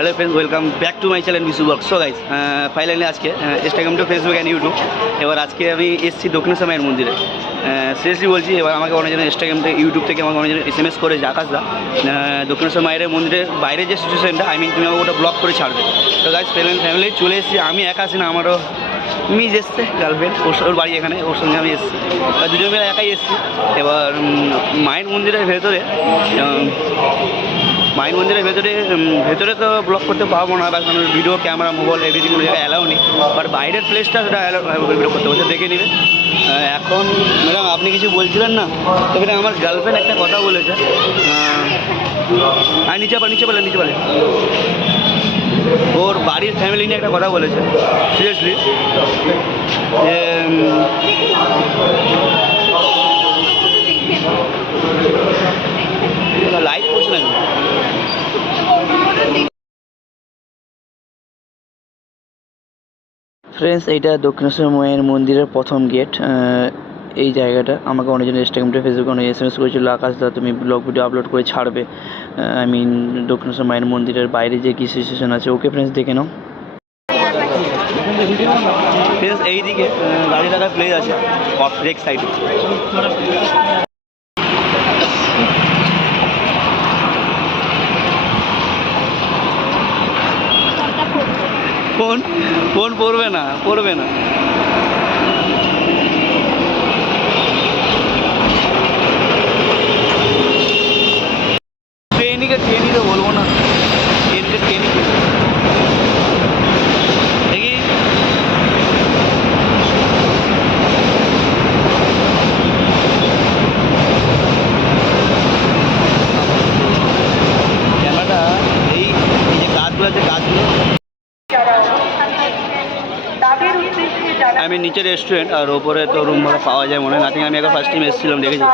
Hello friends, welcome back to my channel Bishu blog. So guys, finally আজকে Instagram to Facebook and YouTube এবার আজকে আমি এসেছি দক্ষিণেশ্বর মায়ের মন্দিরে। সিরিয়াসলি বলছি, এবার আমাকে অনেকজন ইনস্টাগ্রাম থেকে ইউটিউব থেকে আমাকে অনেকজন SMS করেছে, আকাশদা দক্ষিণেশ্বর মায়ের মন্দিরের বাইরে যে সিচুয়েশনটা, তুমি আমাকে ওটা ব্লগ করে ছাড়বে। তো গাইস, ফ্যামিলি চলে এসেছি। আমি একা আছি না, আমারও মিস এসছে, গার্লফ্রেন্ড, ওর বাড়ি এখানে, ওর সঙ্গে আমি এসেছি। দুজন মিলে একাই এসেছি। এবার মায়ের মন্দিরের ভেতরে ভেতরে তো ব্লগ করতে পারবো না, কারণ ভিডিও ক্যামেরা মোবাইল এভরিথিং কোনো জায়গায় অ্যালাউ নেই। বাট বাইরের প্লেসটা সেটা ভিডিও করতে বলছে, দেখে নেবে। এখন ম্যাডাম আপনি কিছু বলছিলেন না, তবে আমার গার্লফ্রেন্ড একটা কথা বলেছে। নিচে বলেন ওর বাড়ির ফ্যামিলি নিয়ে একটা কথা বলেছে সিরিয়াসলি, যে লাইট করছে না। ফ্রেন্ডস, এইটা দক্ষিণেশ্বর মায়ের মন্দিরের প্রথম গেট। এই জায়গাটা আমাকে অনেকজন ইনস্টাগ্রামে ফেসবুকে অনেক SMS করেছিল, আকাশদা তুমি ব্লগ ভিডিও আপলোড করে ছাড়বে। দক্ষিণেশ্বর মায়ের মন্দিরের বাইরে যে কী সিচুয়েশন আছে। ওকে ফ্রেন্ডস, দেখে নাও। ফ্রেন্ডস, এইদিকে গাড়ি রাখার প্লেস আছে ব্রেক সাইডে। ফোন পড়বে না। ট্রেনিকে বলবো না, ট্রেনিকে দেখি। ক্যামেরাটা এই যে গাছগুলো আছে, গাছগুলো আমি নিচে রেস্টুরেন্ট, আর ওপরে তো রুম ভাড়া পাওয়া যায় মনে হয়। নাথিং, আমি একবার ফার্স্ট টাইম এসেছিলাম, দেখেছি।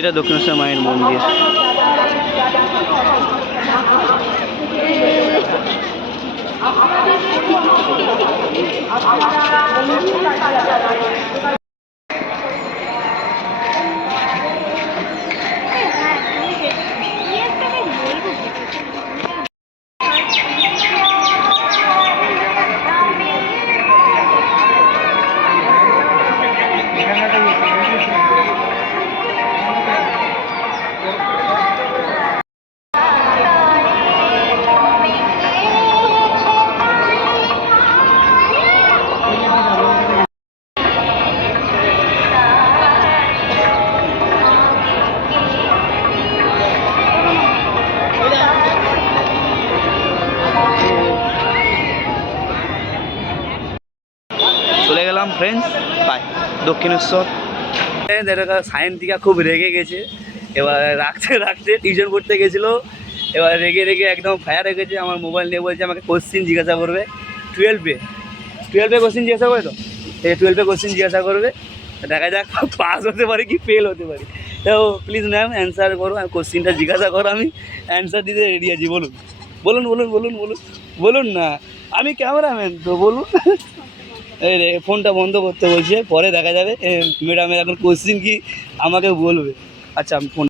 এটা দক্ষিণেশ্বর মায়ের মন্দির। চলে গেলাম ফ্রেন্ডস, বাই দক্ষিণেশ্বর। সায়েন্তিকা খুব রেগে গেছে, এবার রাখতে টিউশন পড়তে গেছিলো, এবার রেগে একদম ফায়ার হয়ে গেছে। আমার মোবাইল নিয়ে বলছে আমাকে কোশ্চিন জিজ্ঞাসা করবে। 12 কোশ্চিন জিজ্ঞাসা করে, তো 12 কোশ্চিন জিজ্ঞাসা করবে। দেখা যাক পাস হতে পারে কি ফেল হতে পারে। তো প্লিজ ম্যাম অ্যান্সার করো, কোশ্চিনটা জিজ্ঞাসা করো, আমি অ্যান্সার দিতে রেডি আছি। বলুন না, আমি ক্যামেরাম্যান তো, বলুন। এই রে, ফোনটা বন্ধ করতে বলছে, পরে দেখা যাবে। ম্যাডামের এখন কোশ্চিন কি আমাকে বলবে। আচ্ছা, আমি ফোন